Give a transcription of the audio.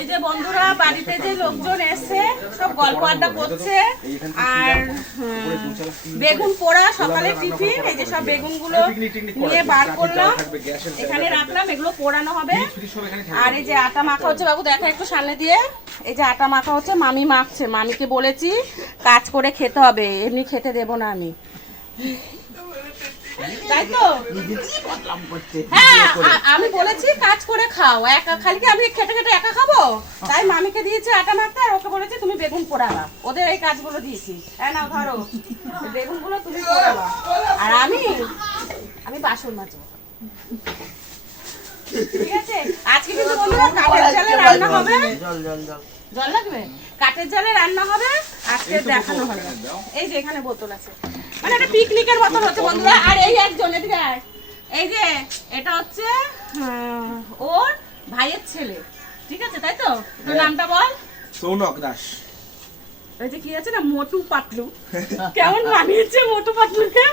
এই যে বন্ধুরা বাড়িতে যে লোকজন এসে সব গল্প আড্ডা করছে। আর বেগুন পোড়া সকালে টিফিন, এই যে সব বেগুনগুলো নিয়ে বার করলাম, এখানে রাখলাম, এগুলো পোড়ানো হবে। আর এই যে আটা মাখা হচ্ছে, বাবু দেখা একটু সামনে দিয়ে, এই যে আটা মাখা হচ্ছে, মামি মাখছে। মামিকে বলেছি কাজ করে খেতে হবে, এমনি খেতে দেবো না আমি, তাই তো? হ্যাঁ, আমি বলেছি কাজ করে খাও, একা খালি কি আমি খেটে খেটে একা খাবো? তাই মামিকে দিয়েছি আটা মাখতে, আর ওকে বলেছি তুমি বেগুন পোড়াবা, ওদের এই কাজগুলো দিয়েছি। হ্যাঁ না, ধরো বেগুনগুলো তুমি পোড়াবা, আর আমি বাসন মাজবো। ঠিক আছে? আজকে কিন্তু বন্ধুরা কাঠের জালে রান্না হবে। জল লাগবে? কাঠের জালে রান্না হবে, আজকে দেখানো হবে। এই যে এখানে বোতল আছে, মানে একটা পিকনিকের বোতল হচ্ছে বন্ধুরা। আর এই একজন এদিকে আয়, এই যে এটা হচ্ছে ওর ভাইয়ের ছেলে, ঠিক আছে? তাই তো? তোর নামটা বল। সৌনক দাস। ওই যে কি আছে না, মোটু পাতলু, কেমন মানিয়েছে মোটু পাতলুকে।